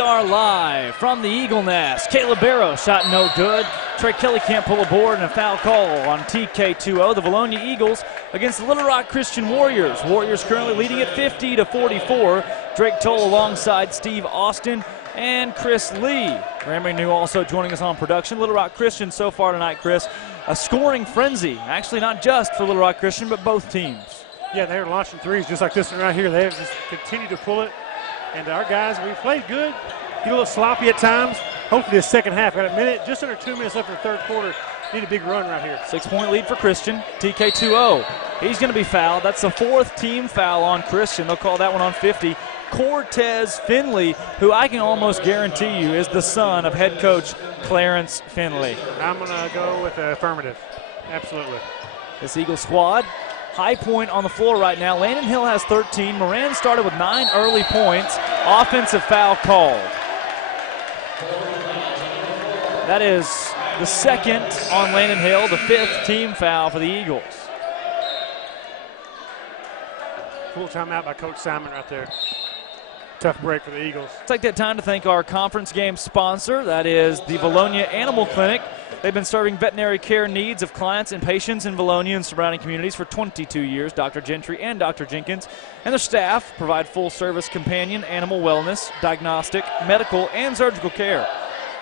are live from the Eagle Nest. Caleb Barrow shot no good. Trey Kelly can't pull a board, and a foul call on TK2O. The Vilonia Eagles against the Little Rock Christian Warriors. Warriors currently leading at 50-44. Drake Toll alongside Steve Austin and Chris Lee. Ramey New also joining us on production. Little Rock Christian so far tonight, Chris, a scoring frenzy. Actually not just for Little Rock Christian, but both teams. Yeah, they were launching threes just like this one right here. They have just continued to pull it. And our guys, we played good, get a little sloppy at times. Hopefully this second half, got a minute, just under 2 minutes left in the third quarter. Need a big run right here. 6-point lead for Christian. TK2O. He's going to be fouled. That's the fourth team foul on Christian. They'll call that one on 50. Cortez Finley, who I can almost guarantee you is the son of head coach Clarence Finley. I'm going to go with affirmative. Absolutely. This Eagle squad, high point on the floor right now. Landon Hill has 13. Moran started with 9 early points. Offensive foul called. That is the second on Landon Hill, the 5th team foul for the Eagles. Full timeout by Coach Simon right there. Tough break for the Eagles. Take that time to thank our conference game sponsor. That is the Vilonia Animal Clinic. They've been serving veterinary care needs of clients and patients in Vilonia and surrounding communities for 22 years. Dr. Gentry and Dr. Jenkins and their staff provide full-service companion animal wellness, diagnostic, medical, and surgical care.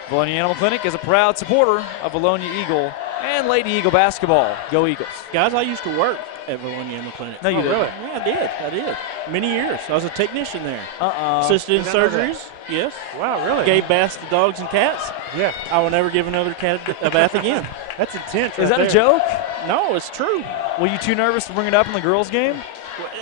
Vilonia Animal Clinic is a proud supporter of Vilonia Eagle and Lady Eagle basketball. Go Eagles. Guys, I used to work at Vilonia Animal Clinic. No, you didn't. Really? Yeah, I did. Many years. I was a technician there. Uh-oh. Assisted in Did not know that. surgeries. Yes. Wow, really? Gave baths to dogs and cats. Yeah. I will never give another cat a bath again. That's intense right Is that there. a joke? No, it's true. Were you too nervous to bring it up in the girls' game?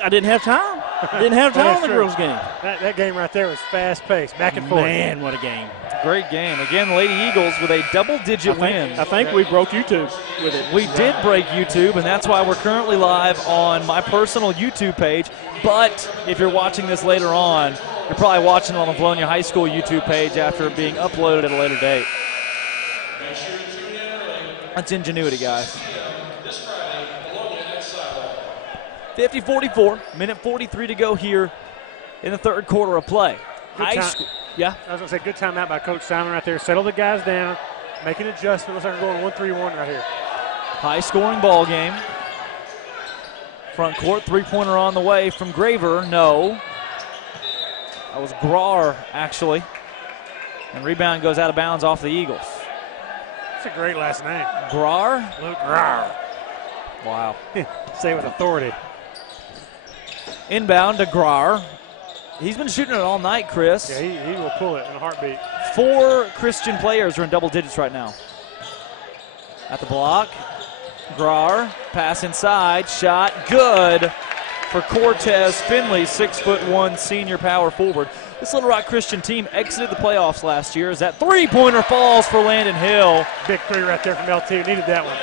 I didn't have time. Didn't have time That's in the true. girls' game. That game right there was fast-paced, back and forth. Man, what a game. Great game. Again, Lady Eagles with a double-digit win. I think we broke YouTube with it. We did break YouTube, and that's why we're currently live on my personal YouTube page. But if you're watching this later on, you're probably watching it on the Vilonia High School YouTube page after being uploaded at a later date. That's ingenuity, guys. 50-44, minute 43 to go here in the third quarter of play. Good High time. school. Yeah. I was going to say, good timeout by Coach Simon right there. Settle the guys down, make an adjustment. Looks like we're going 1-3-1 right here. High-scoring ball game. Front court, three-pointer on the way from Graver. No. That was Grar, actually. And rebound goes out of bounds off the Eagles. That's a great last name. Grar? Luke Grar. Wow. Say it with authority. Inbound to Grar. He's been shooting it all night, Chris. Yeah, he will pull it in a heartbeat. 4 Christian players are in double digits right now. At the block, Grar, pass inside, shot, good for Cortez Finley, 6'1" senior power forward. This Little Rock Christian team exited the playoffs last year as that three-pointer falls for Landon Hill. Big three right there from LT. Needed that one.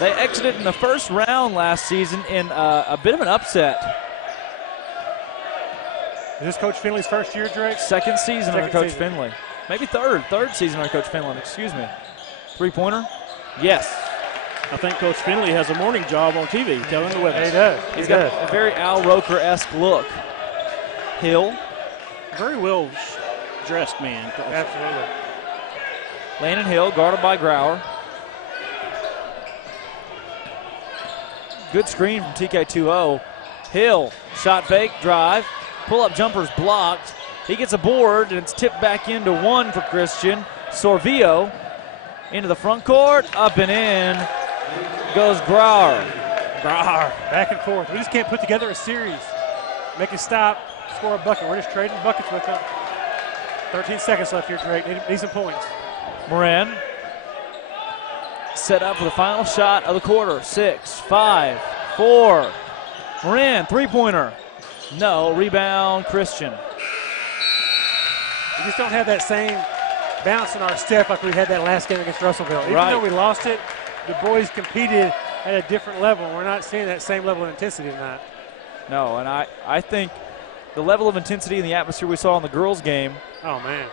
They exited in the first round last season in a bit of an upset. Is this Coach Finley's first year, Drake? Second season under Second Coach season. Finley. Maybe third season under Coach Finley, excuse me. Three-pointer? Yes. I think Coach Finley has a morning job on TV telling the weather. He does. He's got a very Al Roker-esque look. Hill, Very well dressed man. Absolutely. Landon Hill, guarded by Grauer. Good screen from TK2O. Hill, shot fake, drive. Pull-up jumper's blocked. He gets a board, and it's tipped back into one for Christian. Sorvio into the front court, up and in goes Grauer. Grar. Back and forth. We just can't put together a series. Make a stop, score a bucket. We're just trading buckets with them. 13 seconds left here, Drake. Need some points. Moran set up for the final shot of the quarter. 6, 5, 4. Moran, three-pointer. No, rebound, Christian. We just don't have that same bounce in our step like we had that last game against Russellville. Even Right. though we lost it, the boys competed at a different level. We're not seeing that same level of intensity tonight. No, and I think the level of intensity and the atmosphere we saw in the girls' game, Oh, man.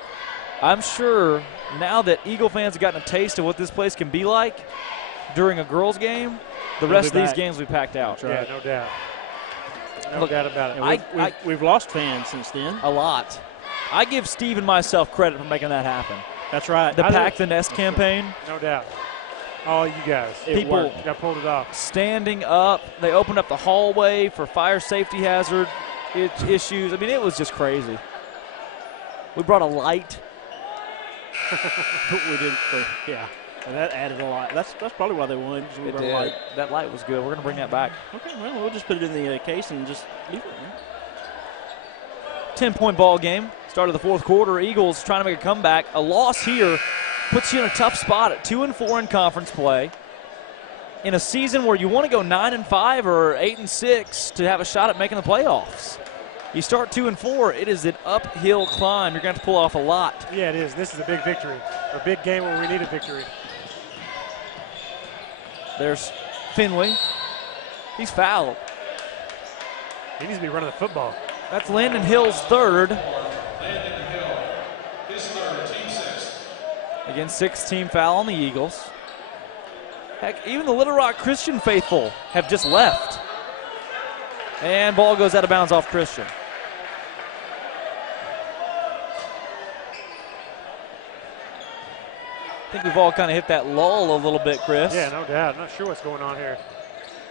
I'm sure now that Eagle fans have gotten a taste of what this place can be like during a girls' game, the They'll rest of be these back. games will be packed out. Yeah, no doubt. No Look, doubt about it. And we've lost fans since then. A lot. I give Steve and myself credit for making that happen. That's right. The Pack the Nest campaign. No doubt. All you guys. People got pulled it off. Standing up. They opened up the hallway for fire safety hazard issues. I mean, it was just crazy. We brought a light. We did. Yeah. And that added a lot. That's probably why they won. We brought a light. That light was good. We're going to bring that back. Okay, well, we'll just put it in the case and just leave it. 10-point ball game. Start of the fourth quarter. Eagles trying to make a comeback. A loss here puts you in a tough spot at 2-4 in conference play. In a season where you want to go 9-5 or 8-6 to have a shot at making the playoffs. You start 2-4, it is an uphill climb. You're going to have to pull off a lot. Yeah, it is. This is a big victory. A big game where we need a victory. There's Finley. He's fouled. He needs to be running the football. That's Landon Hill's third. Again, 6th-team foul on the Eagles. Heck, even the Little Rock Christian faithful have just left. And ball goes out of bounds off Christian. I think we've all kind of hit that lull a little bit, Chris. Yeah, no doubt. I'm not sure what's going on here.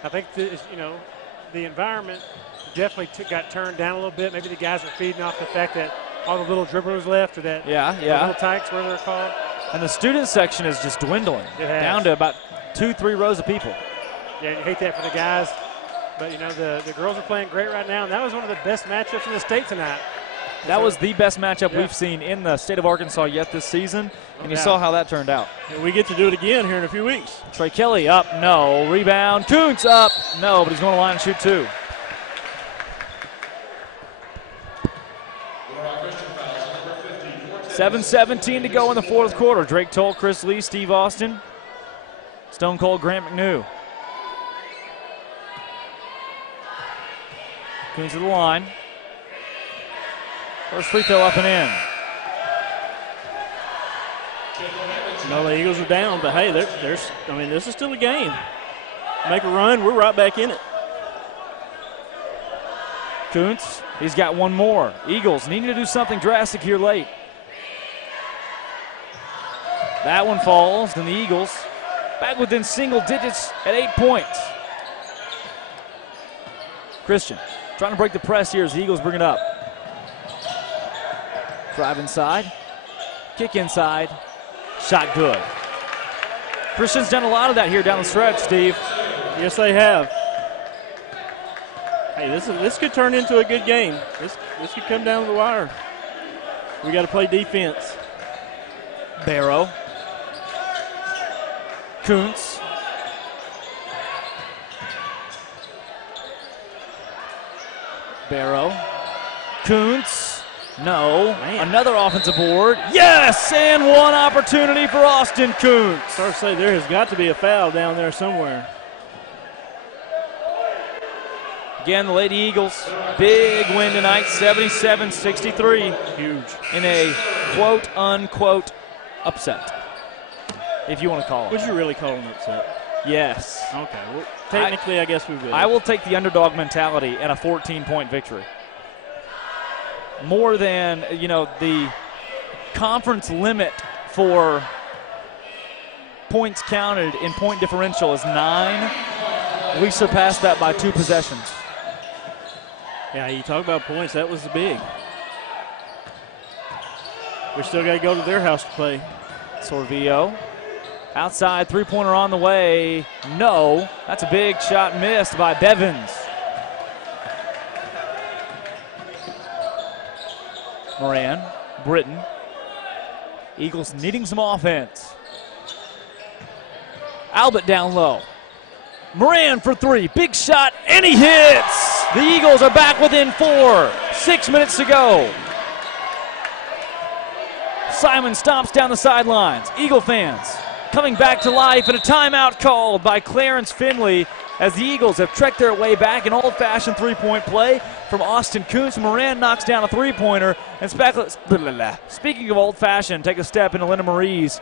I think, the environment definitely got turned down a little bit. Maybe the guys are feeding off the fact that all the little dribblers left, or that little tykes, whatever they're called. And the student section is just dwindling down to about 2-3 rows of people. Yeah, you hate that for the guys. But, the girls are playing great right now, and that was one of the best matchups in the state tonight. That was the best matchup we've seen in the state of Arkansas yet this season, and you saw how that turned out. And we get to do it again here in a few weeks. Trey Kelly up, no. Rebound, Kuntz up, no, but he's going to line and shoot 2. $7:17 to go in the fourth quarter. Drake Toll, Chris Lee, Steve Austin, Stone Cold Grant McNew. Kuntz to the line. First free throw up and in. The Eagles are down, but hey, this is still a game. Make a run, we're right back in it. Kuntz, he's got one more. Eagles needing to do something drastic here late. That one falls, and the Eagles back within single digits at 8 points. Christian trying to break the press here as the Eagles bring it up. Drive inside, kick inside, shot good. Christian's done a lot of that here down the stretch, Steve. Yes, they have. Hey, this could turn into a good game. This could come down to the wire. We got to play defense. Barrow. Kuntz. Barrow. Kuntz. No. Man. Another offensive board. Yes! And one opportunity for Austin Kuntz. Start to say there has got to be a foul down there somewhere. Again, the Lady Eagles, big win tonight, 77-63. Huge. In a quote-unquote upset, if you want to call it. Would you really call an upset? Yes. Okay. Well, technically, I guess we would. I will take the underdog mentality and a 14-point victory. More than, the conference limit for points counted in point differential is 9. We surpassed that by 2 possessions. Yeah, you talk about points. That was big. We still got to go to their house to play. Sorvillo. Outside three-pointer on the way. No. That's a big shot missed by Bevins. Moran. Britton. Eagles needing some offense. Albert down low. Moran for 3. Big shot, and he hits. The Eagles are back within 4. 6 minutes to go. Simon stomps down the sidelines. Eagle fans coming back to life, and a timeout called by Clarence Finley as the Eagles have trekked their way back. An old-fashioned three-point play from Austin Kuntz. Moran knocks down a three-pointer. And speaking of old-fashioned, take a step into Linda Marie's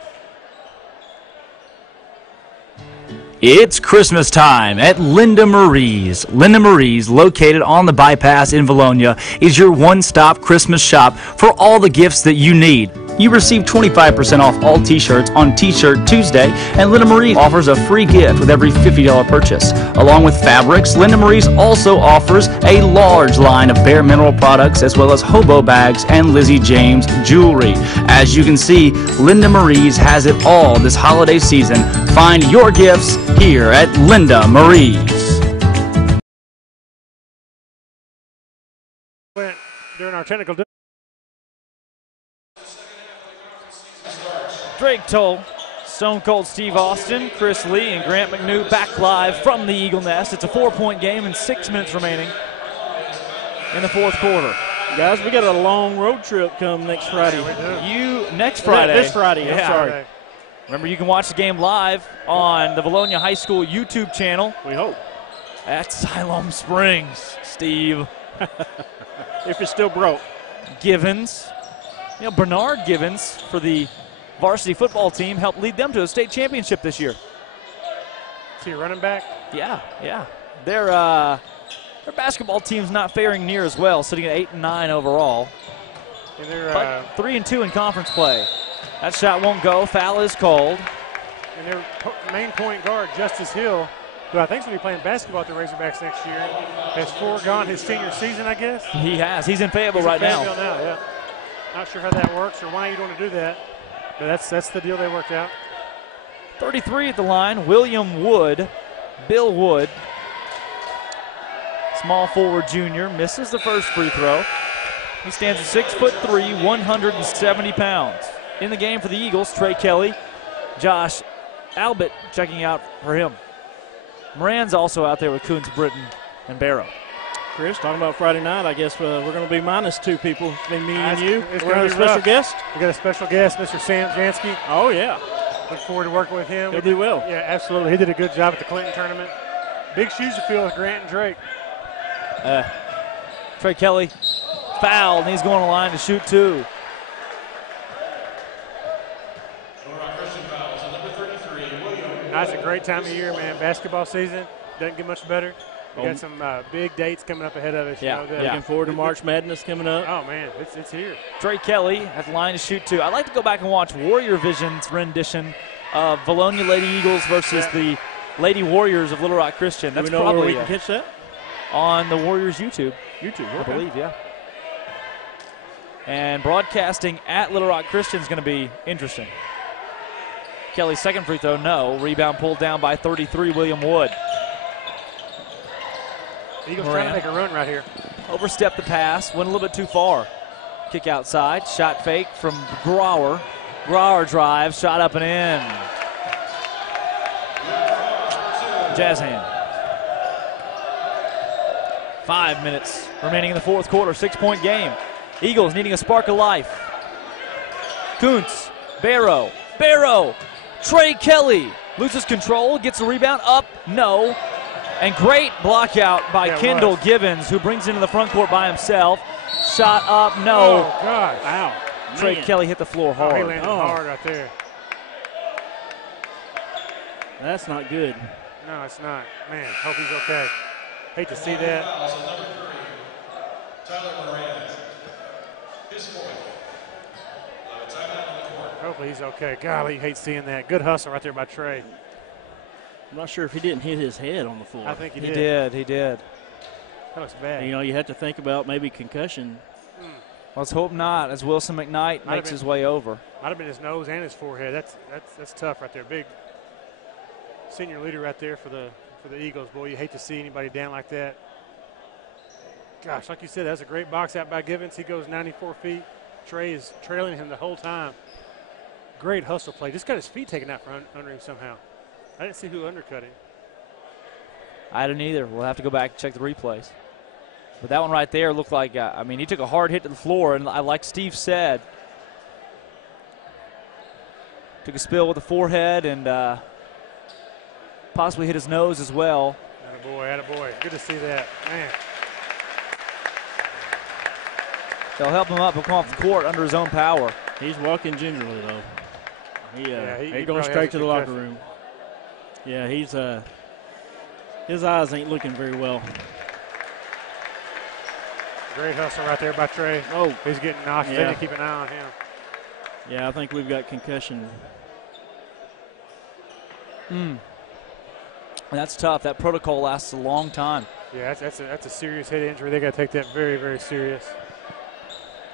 It's Christmas time at Linda Marie's. Linda Marie's, located on the bypass in Valonia, is your one-stop Christmas shop for all the gifts that you need. You receive 25% off all t-shirts on T-Shirt Tuesday, and Linda Marie offers a free gift with every $50 purchase. Along with fabrics, Linda Marie's also offers a large line of bare mineral products as well as hobo bags and Lizzie James jewelry. As you can see, Linda Marie's has it all this holiday season. Find your gifts here at Linda Marie's. During our technical Drake Toll, Stone Cold Steve Austin, Chris Lee, and Grant McNew back live from the Eagle Nest. It's a 4-point game and 6 minutes remaining in the fourth quarter. Guys, we got a long road trip come next Friday. Next Friday. This Friday, yeah. I'm sorry. Remember, you can watch the game live on the Valonia High School YouTube channel. We hope. At Siloam Springs, Steve. If it's still broke. Givens. Bernard Givens for the varsity football team helped lead them to a state championship this year. Is he a running back? Yeah. Their basketball team's not faring near as well, sitting at 8-9 overall. And they're but 3-2 in conference play. That shot won't go. Foul is called. And their main point guard, Justice Hill, who I think is going to be playing basketball at the Razorbacks next year, has foregone his senior season, I guess. He has. He's in Fayetteville right now. now. Not sure how that works or why you'd want to do that. But that's the deal they worked out. 33 at the line, William Wood, Bill Wood. Small forward junior, misses the first free throw. He stands at 6'3", 170 pounds. In the game for the Eagles, Trey Kelly, Josh Albert checking out for him. Moran's also out there with Coons, Britton, and Barrow. Chris, talking about Friday night, I guess we're going to be minus 2 people, me and you. It's We're going to have a special guest. We got a special guest, Mr. Sam Jansky. Oh, yeah. Look forward to working with him. He'll do well. Yeah, absolutely. He did a good job at the Clinton tournament. Big shoes to fill with Grant and Drake. Trey Kelly fouled, and he's going to the line to shoot 2. That's a great time of year, man. Basketball season doesn't get much better. We got some big dates coming up ahead of us. Looking forward to March Madness coming up. Oh, man, it's here. Trey Kelly at the line to shoot 2. I'd like to go back and watch Warrior Vision's rendition of Valonia Lady Eagles versus the Lady Warriors of Little Rock Christian. That's Do we know probably where we can catch that? On the Warriors YouTube. Okay. I believe, yeah. And broadcasting at Little Rock Christian is going to be interesting. Kelly's second free throw, no. Rebound pulled down by 33, William Wood. Eagles trying to make a run right here. Overstepped the pass, went a little bit too far. Kick outside, shot fake from Grauer. Grauer drives, shot up and in. Jazz hand. 5 minutes remaining in the fourth quarter, 6-point game. Eagles needing a spark of life. Kuntz, Barrow, Trey Kelly loses control, gets a rebound, up, no. And great block out by Kendall Givens, who brings it into the front court by himself. Shot up, no. Oh, gosh. Wow. Trey Kelly hit the floor hard. He landed hard right there. That's not good. No, it's not. Man, hope he's okay. Hate to see that. Hopefully he's okay. Golly, hate seeing that. Good hustle right there by Trey. I'm not sure if he didn't hit his head on the floor. I think he did. That looks bad. You know, you have to think about maybe concussion. Let's hope not, as Wilson McKnight makes his way over. Might have been his nose and his forehead. That's tough right there. Big senior leader right there for the Eagles. Boy, you hate to see anybody down like that. Gosh, like you said, that's a great box out by Givens. He goes 94 feet. Trey is trailing him the whole time. Great hustle play. Just got his feet taken out from under him somehow. I didn't see who undercut him. I didn't either. We'll have to go back and check the replays. But that one right there looked like, he took a hard hit to the floor, and like Steve said, took a spill with the forehead and possibly hit his nose as well. Attaboy. Good to see that. Man. They'll help him up. He'll come off the court under his own power. He's walking gingerly, though. He's going probably straight has to the locker room. Yeah, he's his eyes ain't looking very well. Great hustle right there by Trey. Oh, he's getting knocked. Yeah. They need to keep an eye on him. Yeah, I think we've got concussion. That's tough. That protocol lasts a long time. Yeah, that's a serious head injury. They got to take that very, very serious.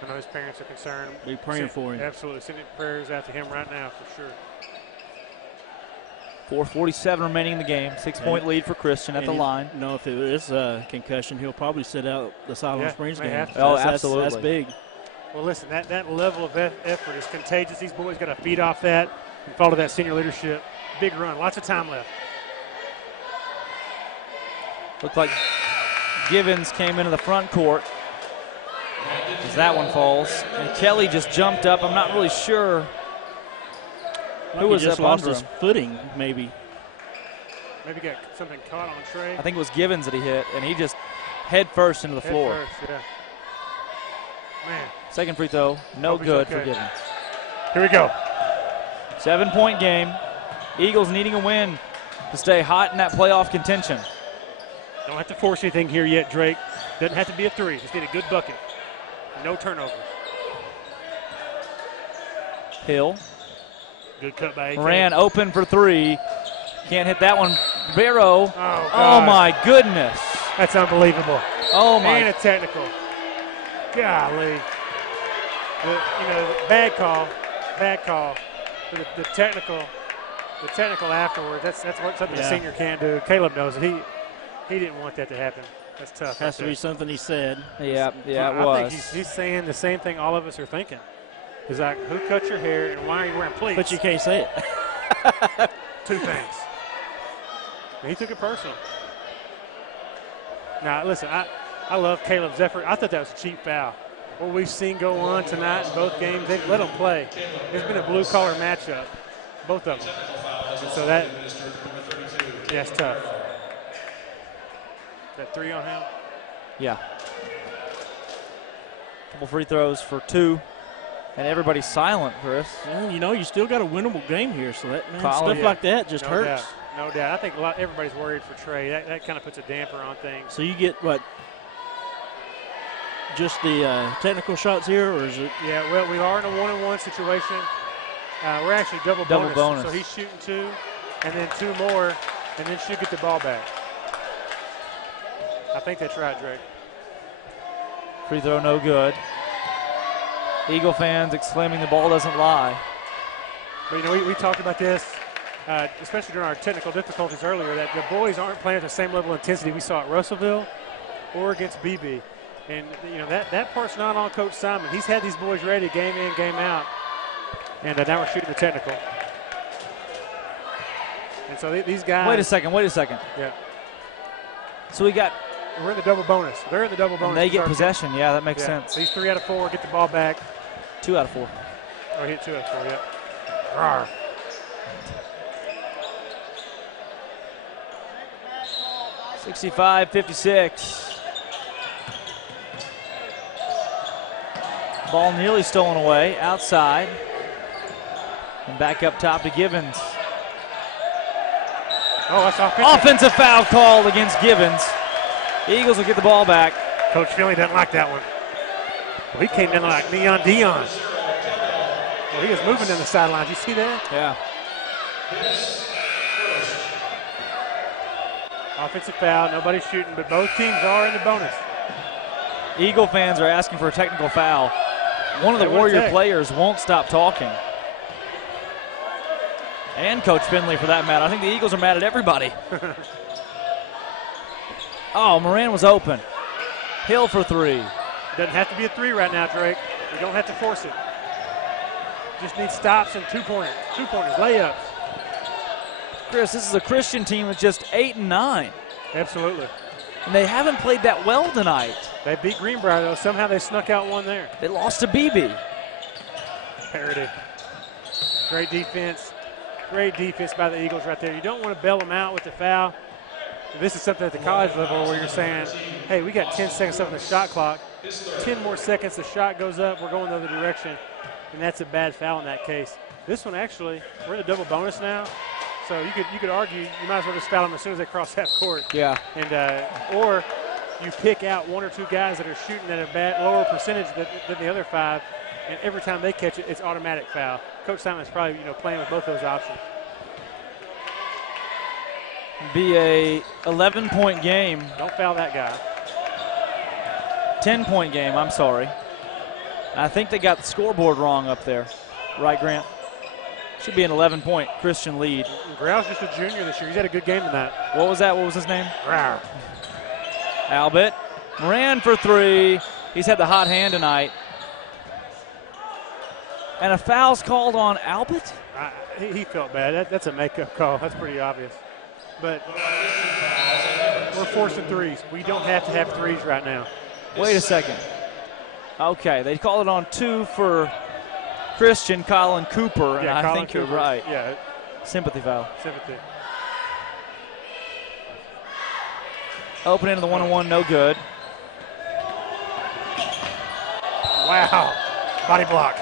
I know his parents are concerned. Be praying for him. Absolutely. Sending prayers out to him right now for sure. 4:47 remaining in the game. 6-point lead for Christian at the line. No, if it is a concussion, he'll probably sit out the Siloam Springs may game. have to. Oh, That's absolutely. big. Well, listen, that level of effort is contagious. These boys got to feed off that and follow that senior leadership. Big run. Lots of time left. Looked like Givens came into the front court as that one falls. And Kelly just jumped up. I'm not really sure who was just up lost under his him. footing, maybe. Maybe got something caught on Trey. I think it was Givens that he hit, and he just head first into the Head floor. first, yeah. Man, Second free throw, no Hope he's good okay. for Givens. here we go. 7-point game. Eagles needing a win to stay hot in that playoff contention. Don't have to force anything here yet, Drake. Doesn't have to be a three. Just need a good bucket. No turnover. Hill. Good cut by AK. Moran open for three. Can't hit that one. Barrow. Oh, Oh, my goodness. That's unbelievable. Oh, my. And a technical. Golly. Bad call. Bad call. But the technical afterwards, that's what something Yeah. a senior can do. Caleb knows it. He didn't want that to happen. That's tough. Has to be something he said. Yeah, it I was. think he's saying the same thing all of us are thinking. He's like, who cut your hair and why are you wearing pleats? But you can't say it. Two things. And he took it personal. Now, listen, I love Caleb's effort. I thought that was a cheap foul. What we've seen go on tonight in both games, they've let them play. There's been a blue-collar matchup, both of them. And so that's tough. That three on him? Yeah. Couple free throws for two. And everybody's silent, Chris. Well, you still got a winnable game here, so that Colin, stuff like that just No hurts. doubt. No doubt. I think everybody's worried for Trey. That kind of puts a damper on things. So you get what? Just the technical shots here, or is it? Yeah, well, we are in a 1-on-1 situation. We're actually double bonus. So he's shooting two, and then two more, and then should get the ball back. I think that's right, Drake. Free throw no good. Eagle fans exclaiming the ball doesn't lie. But, we talked about this, especially during our technical difficulties earlier, that the boys aren't playing at the same level of intensity we saw at Russellville or against BB. And, that part's not on Coach Simon. He's had these boys ready game in, game out. And now we're shooting the technical. And so these guys. Wait a second. Yeah. So We're in the double bonus. They're in the double bonus. and they get possession. Yeah, that makes sense. These 3 out of 4 get the ball back. 2 out of 4. Oh, hit 2 out of 4, yeah. Rawr. $65-56. Ball nearly stolen away outside. And back up top to Givens. Oh, that's offensive. Offensive foul called against Givens. The Eagles will get the ball back. Coach Finley doesn't like that one. Well, he came in like Neon Dion. Well, he was moving down the sidelines. You see that? Yeah. Offensive foul. Nobody's shooting, but both teams are in the bonus. Eagle fans are asking for a technical foul. One of the They want Warrior tech. players won't stop talking. And Coach Finley, for that matter. I think the Eagles are mad at everybody. Oh, Moran was open. Hill for three. Doesn't have to be a 3 right now, Drake. You don't have to force it. Just need stops and 2-pointers. 2-pointers, layups. Chris, this is a Christian team with just 8 and 9. Absolutely. And they haven't played that well tonight. They beat Greenbrier, though. Somehow they snuck out one there. They lost to BB. Parity. Great defense. Great defense by the Eagles right there. You don't want to bail them out with the foul. This is something at the college level where you're saying, hey, we got 10 seconds left on the shot clock. 10 more seconds, the shot goes up, we're going the other direction. And that's a bad foul in that case. This one actually, we're in a double bonus now. So you could argue you might as well just foul them as soon as they cross half court. Yeah. And or you pick out one or two guys that are shooting at a lower percentage than the other 5, and every time they catch it, it's automatic foul. Coach Simon's probably playing with both those options. Be a 11-point game. Don't foul that guy. 10-point game, I'm sorry. I think they got the scoreboard wrong up there. Right, Grant? Should be an 11-point Christian lead. Grau's just a junior this year. He's had a good game tonight. What was that? What was his name? Grau. Albert. Moran for 3. He's had the hot hand tonight. And a foul's called on Albert? He felt bad. That's a makeup call. That's pretty obvious. But we're forcing threes. We don't have to have threes right now. Wait a second. Okay, they call it on 2 for Christian, Colin Cooper, and I think you're right. Yeah. Sympathy foul. Sympathy. Open into the 1-on-1, no good. Wow. Body block.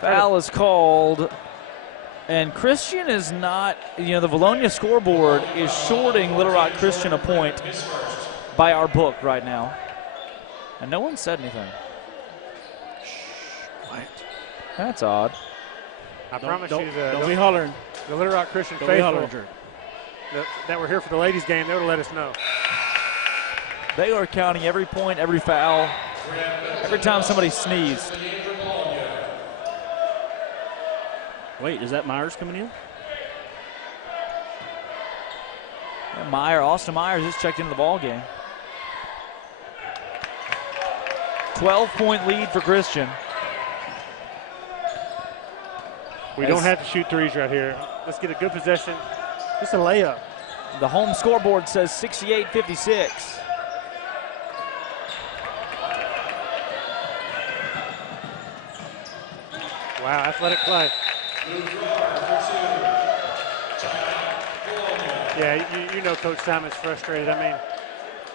Foul is called, and Christian is not, the Vilonia scoreboard is shorting Little Rock Christian a point by our book right now. And no one said anything. Shh, quiet. That's odd. I promise you don't be hollering. The Little Rock Christian Don't be faithful hollering. that were here for the ladies' game, they would have let us know. They are counting every point, every foul, every time somebody sneezed. Wait, is that Myers coming in? Yeah, Austin Myers just checked into the ball game. 12-point lead for Christian. We don't have to shoot threes right here. Let's get a good possession. Just a layup. The home scoreboard says 68-56. Wow, athletic play. Yeah, you know Coach Simon's frustrated. I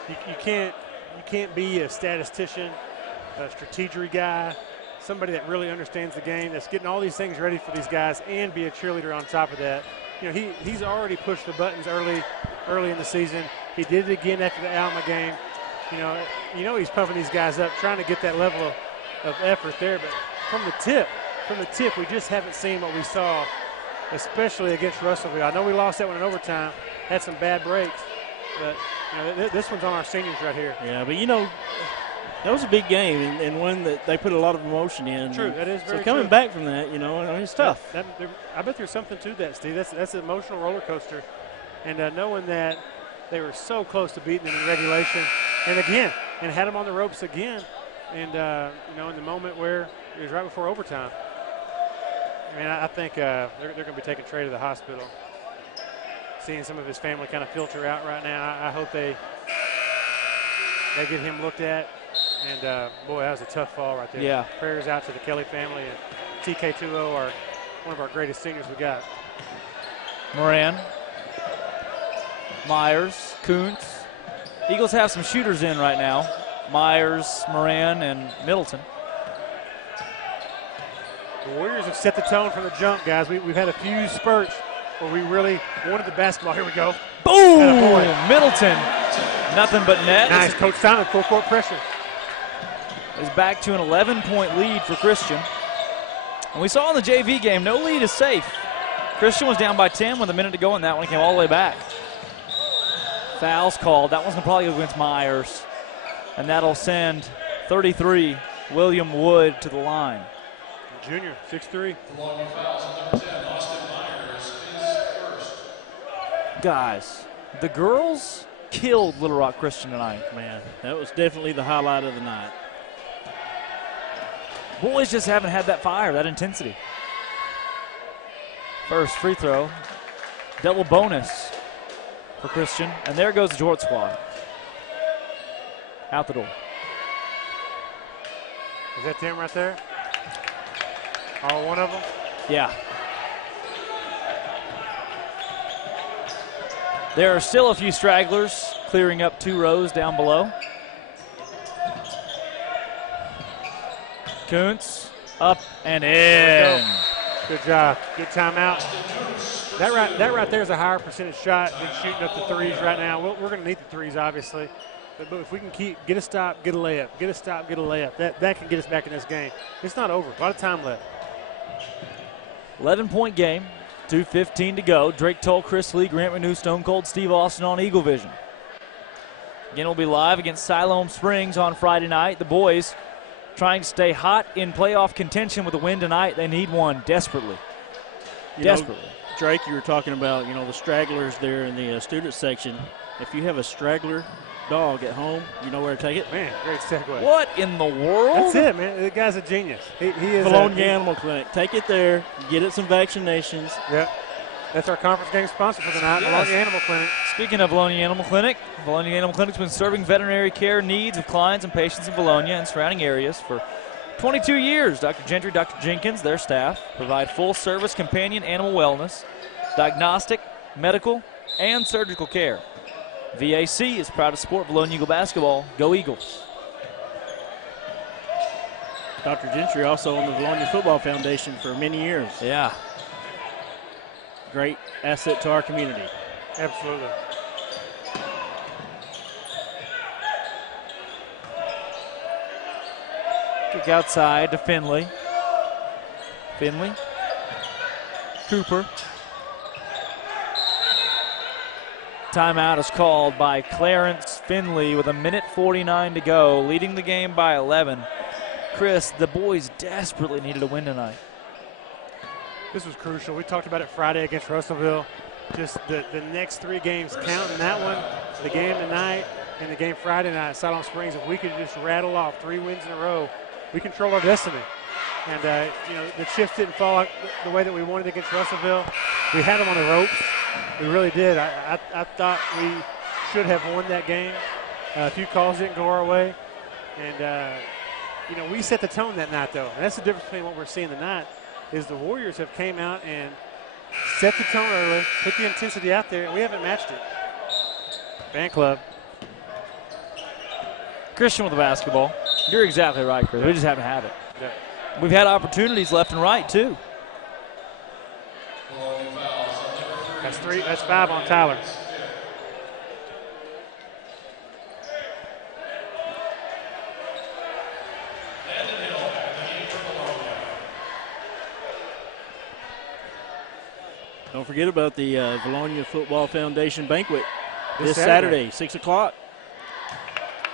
mean, you can't be a statistician, a strategery guy, somebody that really understands the game, that's getting all these things ready for these guys, and be a cheerleader on top of that. He's already pushed the buttons early in the season. He did it again after the Alma game. He's pumping these guys up, trying to get that level of effort there. But from the tip, we just haven't seen what we saw, especially against Russellville. I know we lost that one in overtime, had some bad breaks, but this one's on our seniors right here. Yeah, but that was a big game and one that they put a lot of emotion in. True, that is very true. So coming back from that, it's tough. I bet there's something to that, Steve. That's an emotional roller coaster, and knowing that they were so close to beating them in regulation, and had them on the ropes again, and in the moment where it was right before overtime. I mean, I think they're going to be taking Trey to the hospital. Seeing some of his family kind of filter out right now. I hope they get him looked at. And, boy, that was a tough fall right there. Yeah. Prayers out to the Kelly family. And TK2O are one of our greatest seniors we got. Moran. Myers. Kuntz. Eagles have some shooters in right now. Myers, Moran, and Middleton. The Warriors have set the tone from the jump, guys. We've had a few spurts where we really wanted the basketball. Here we go. Boom! Middleton. Nothing but net. Nice. Coach Simon, full court pressure. Is back to an 11-point lead for Christian. And we saw in the JV game, no lead is safe. Christian was down by 10 with a minute to go, and that one came all the way back. Foul's called. That one's going to probably go against Myers. And that'll send 33 William Wood to the line. Junior, 6'3". Guys, the girls killed Little Rock Christian tonight. Man, that was definitely the highlight of the night. Boys just haven't had that fire, that intensity. First free throw, double bonus for Christian, and there goes the Jort squad. Out the door. Is that them right there? All one of them? Yeah. There are still a few stragglers clearing up 2 rows down below. Kuntz up and in. Good job. Good timeout. That right there is a higher percentage shot than shooting up the threes right now. We're going to need the threes, obviously. But if we can get a stop, get a layup, get a stop, get a layup, that can get us back in this game. It's not over. A lot of time left. 11-point game, 2:15 to go. Drake Toll, Chris Lee, Grant Renew, Stone Cold, Steve Austin on Eagle Vision. Again, we'll be live against Siloam Springs on Friday night. The boys trying to stay hot in playoff contention with a win tonight. They need one desperately. Desperately. Drake, you were talking about, the stragglers there in the student section. If you have a straggler dog at home, you know where to take it? Man, great segue. What in the world? That's it, man. The guy's a genius. He is Bologna Animal Clinic. Take it there, get it some vaccinations. Yep. That's our conference game sponsor for the night, Yes. Bologna Animal Clinic. Speaking of Bologna Animal Clinic, Bologna Animal Clinic's been serving veterinary care needs of clients and patients in Bologna and surrounding areas for 22 years. Dr. Gentry, Dr. Jenkins, their staff provide full-service companion animal wellness, diagnostic, medical, and surgical care. VAC is proud to support Bologna Eagle basketball. Go Eagles. Dr. Gentry also on the Bologna Football Foundation for many years. Yeah. Great asset to our community. Absolutely. Kick outside to Finley. Finley. Cooper. Timeout is called by Clarence Finley with 1:49 to go, leading the game by 11. Chris, the boys desperately needed a win tonight. This was crucial. We talked about it Friday against Russellville. Just the next three games counting that one, the game tonight, and the game Friday night at Siloam Springs. If we could just rattle off 3 wins in a row, we control our destiny. And, the chips didn't fall out the way that we wanted against Russellville. We had them on the ropes. We really did. I thought we should have won that game. A few calls didn't go our way. And, we set the tone that night, though. And that's the difference between what we're seeing tonight is the Warriors have came out and set the tone early, put the intensity out there, and we haven't matched it. Fan club. Christian with the basketball. You're exactly right, Chris. We just haven't had it. Yeah. We've had opportunities left and right, too. That's 3. That's 5 on Tyler. Don't forget about the Bologna Football Foundation banquet this Saturday, 6 o'clock.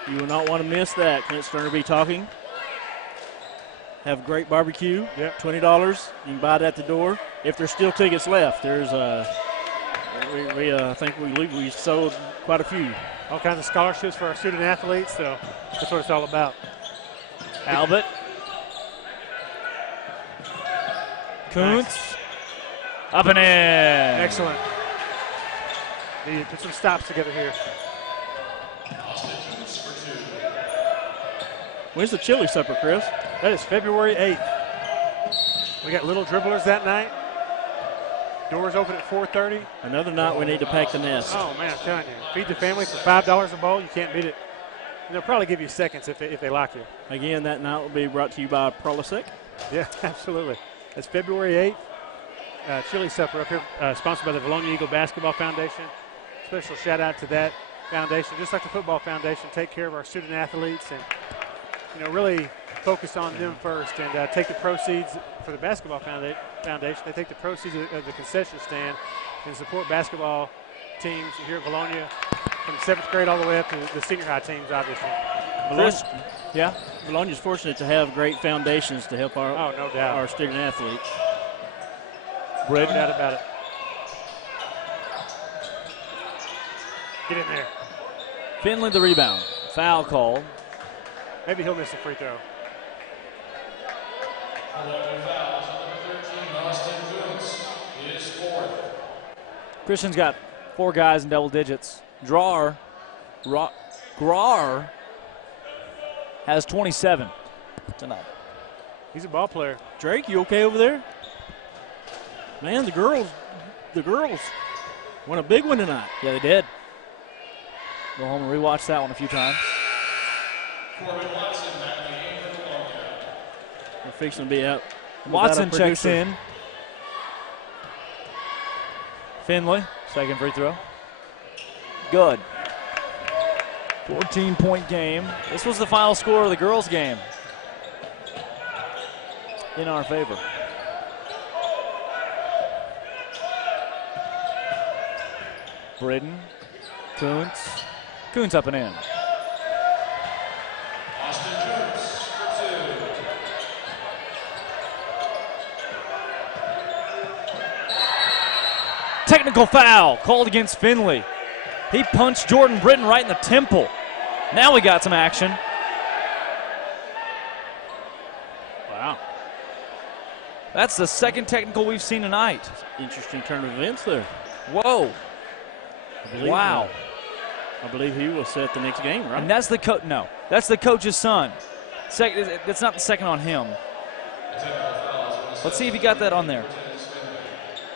You will not want to miss that. Clint Sternerby talking. Have a great barbecue. Yep. $20. You can buy it at the door. If there's still tickets left, there's I think we sold quite a few. All kinds of scholarships for our student athletes, so that's what it's all about. Albert. Kuntz. Up and in. Excellent. Need to put some stops together here. When's the chili supper, Chris? That is February 8th. We got little dribblers that night. Doors open at 4:30. Another night we need to pack the nest. Oh, man, I'm telling you. Feed the family for $5 a bowl. You can't beat it. And they'll probably give you seconds if they like you. Again, that night will be brought to you by Prolisec. Yeah, absolutely. That's February 8th. Chili supper up here, sponsored by the Bologna Eagle Basketball Foundation. Special shout out to that foundation. Just like the football foundation, take care of our student athletes and, really focus on them first and take the proceeds for the basketball foundation. They take the proceeds of the concession stand and support basketball teams here at Bologna from 7th grade all the way up to the senior high teams, obviously. Bologna's fortunate to have great foundations to help no doubt. our student athletes. No doubt about it. Get in there. Finley the rebound. Foul call. Maybe he'll miss a free throw. Christian's got 4 guys in double digits. Grar has 27 tonight. He's a ball player. Drake, you okay over there? Man, the girls won a big one tonight. Yeah, they did. Go home and rewatch that one a few times. We're fixing to be out. Watson checks in. Finley, second free throw. Good. 14-point game. This was the final score of the girls' game. In our favor. Britton, Kuntz up and in. Technical foul called against Finley. He punched Jordan Britton right in the temple. Now we got some action. Wow. That's the second technical we've seen tonight. Interesting turn of events there. Whoa. Wow. I believe he will set the next game, right? And that's the coach. No, that's the coach's son. That's not the second on him. Let's see if he got that on there.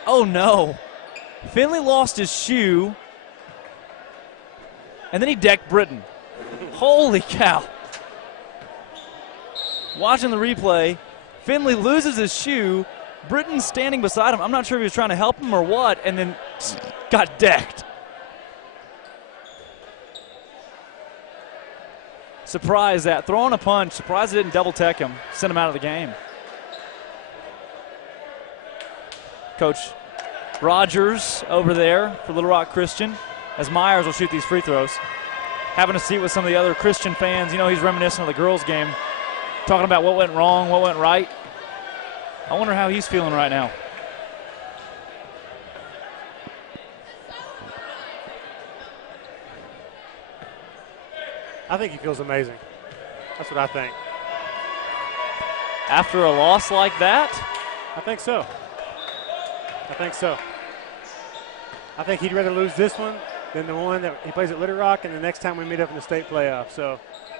Oh, no. Finley lost his shoe, and then he decked Britton. Holy cow. Watching the replay, Finley loses his shoe. Britton's standing beside him. I'm not sure if he was trying to help him or what, and then got decked. Surprised that. Throwing a punch. Surprised it didn't double tech him. Sent him out of the game. Coach Rogers over there for Little Rock Christian as Myers will shoot these free throws. Having a seat with some of the other Christian fans. You know, he's reminiscing of the girls' game, talking about what went wrong, what went right. I wonder how he's feeling right now. I think he feels amazing. That's what I think. After a loss like that? I think so. I think so. I think he'd rather lose this one than the one that he plays at Little Rock and the next time we meet up in the state playoff. So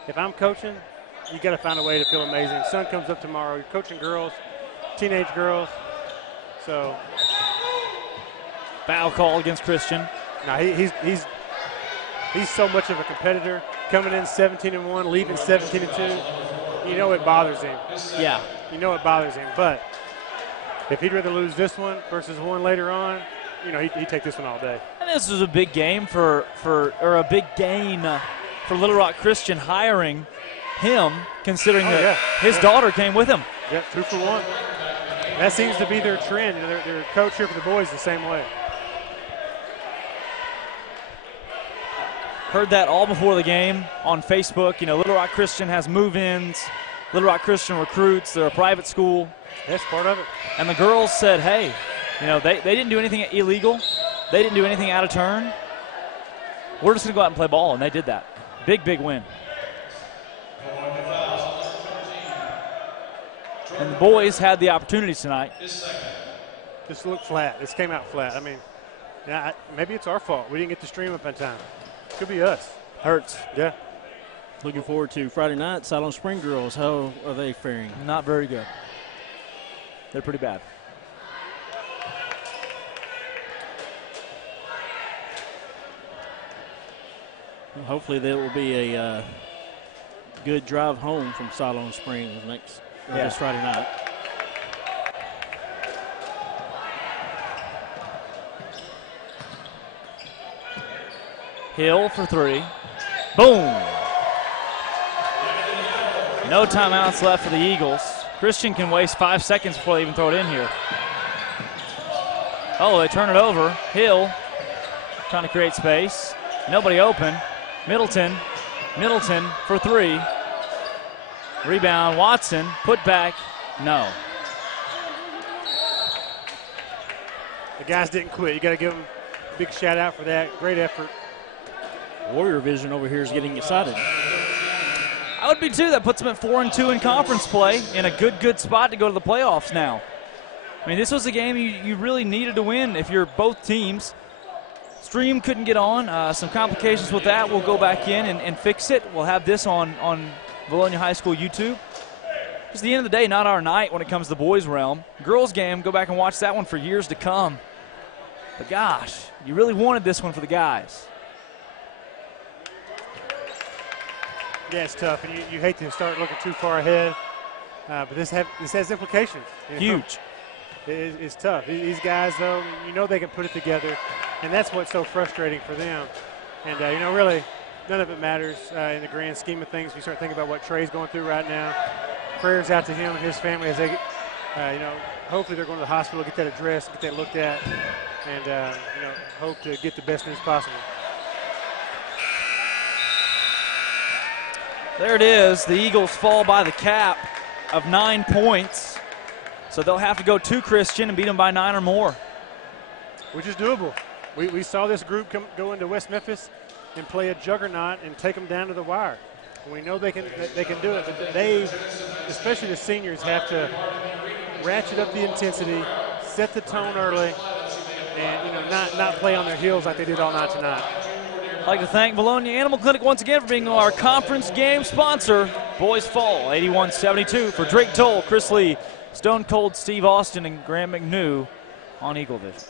if I'm coaching, you got to find a way to feel amazing. Sun comes up tomorrow. You're coaching girls, teenage girls. So foul call against Christian. No, he's so much of a competitor. Coming in 17-1, leaving 17-2. You know it bothers him. Yeah. You know it bothers him. But if he'd rather lose this one versus one later on, you know, he'd take this one all day. And this was a big game or a big gain for Little Rock Christian hiring him, considering that his daughter came with him. Yep, 2 for 1. That seems to be their trend. You know, their coach here for the boys the same way. Heard that all before the game on Facebook. You know, Little Rock Christian has move-ins. Little Rock Christian recruits. They're a private school. That's part of it. And the girls said, hey, you know, they didn't do anything illegal. They didn't do anything out of turn. We're just going to go out and play ball, and they did that. Big, big win. And the boys had the opportunities tonight. Just looked flat. This came out flat. I mean, yeah, maybe it's our fault. We didn't get the stream up in time. Could be us. Hurts. Yeah. Looking forward to Friday night. Siloam Spring girls. How are they faring? Not very good. They're pretty bad. Well, hopefully there will be a good drive home from Siloam Springs this Friday night. Hill for 3. Boom. No timeouts left for the Eagles. Christian can waste 5 seconds before they even throw it in here. Oh, they turn it over. Hill trying to create space. Nobody open. Middleton for 3. Rebound, Watson, put back, no. The guys didn't quit. You got to give them a big shout out for that. Great effort. Warrior Vision over here is getting excited. I would be too. That puts them at 4-2 in conference play, in a good spot to go to the playoffs now. I mean, this was a game you really needed to win if you're both teams. Stream couldn't get on. Some complications with that. We'll go back in and fix it. We'll have this on Vilonia High School YouTube. Just the end of the day, not our night when it comes to the boys' realm. Girls' game, go back and watch that one for years to come. But gosh, you really wanted this one for the guys. Yeah, it's tough, and you hate to start looking too far ahead, but this has implications. Huge. is tough. These guys, though, you know they can put it together, and that's what's so frustrating for them. And, you know, really, none of it matters in the grand scheme of things. You start thinking about what Trey's going through right now. Prayers out to him and his family as they get, you know, hopefully they're going to the hospital, get that addressed, get that looked at, and, you know, hope to get the best news possible. There it is. The Eagles fall by the cap of 9 points. So they'll have to go to Christian and beat them by 9 or more. Which is doable. We saw this group go into West Memphis and play a juggernaut and take them down to the wire. And we know they can do it, but they, especially the seniors, have to ratchet up the intensity, set the tone early, and, you know, not play on their heels like they did all night tonight. I'd like to thank Vilonia Animal Clinic once again for being our conference game sponsor. Boys fall 81-72 for Drake Toll, Chris Lee, Stone Cold Steve Austin, and Graham McNew on Eagle Vision.